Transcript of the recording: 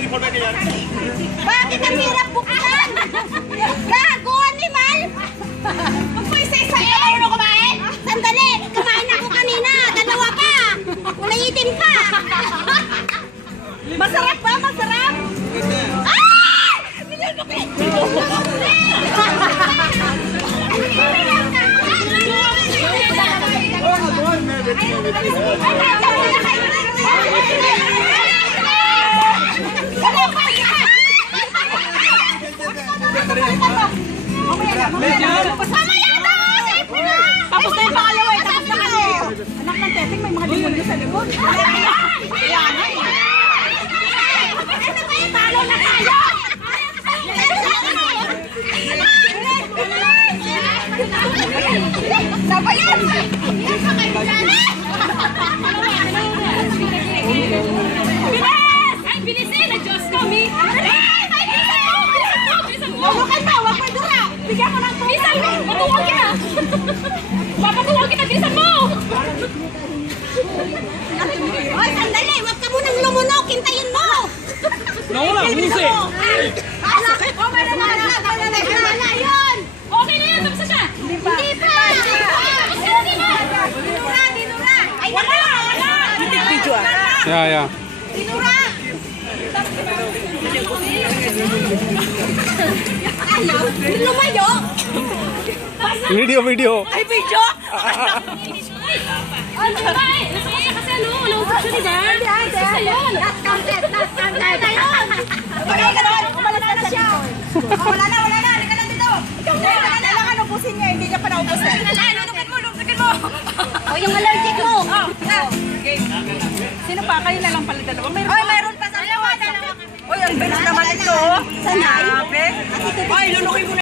Bakit ang hirap buksan? Gago, animal! Magpaisa-isa eh! Marunong kumain? Sandali! Kumain ako kanina! Dalawa pa! Wala itim pa! Masarap ba? Masarap? Ah! Binulbukin! Tapos na yung pangalawa eh. Tapos na kami. Anak ng teteng, may mga demonyo sa likod. Ano ba yung talo na tayo? Sabay yan! Bilis! Ay, bilisin! Nag-Diyos kami! Mabukan mo! Huwag mo dura! Bigyan mo ng tuwa! Bisan mo! Matuwag ka! Papatuwag kita! Bisan mo! Hoy, sandali! Huwag ka munang lumunok! Hintayin mo! Nawala, busi! Sakit! Oh, may nanala yun! Okay na yan! Tapos na siya! Hindi pa! Dinura! Ay, wala! Yeah. Dinura! Ayaw! Lumayo! Video. Ay, video! Ano ba eh? Nasaya siya kasi ano? Walang option diba? Isa yun! Not counted! Okay, gano'n! Umalas na siya! Wala na! Halika lang dito! Kailangan ubusin niya, hindi niya pa naubusin. Lunukin mo! O, yung allergic mo! Sino pa? Kayo na lang pala dalawa. Oy, mayroon pa sa dalawa! Uy, ang bilis naman ito. Sanay? Grabe. Ay, lunukin mo na.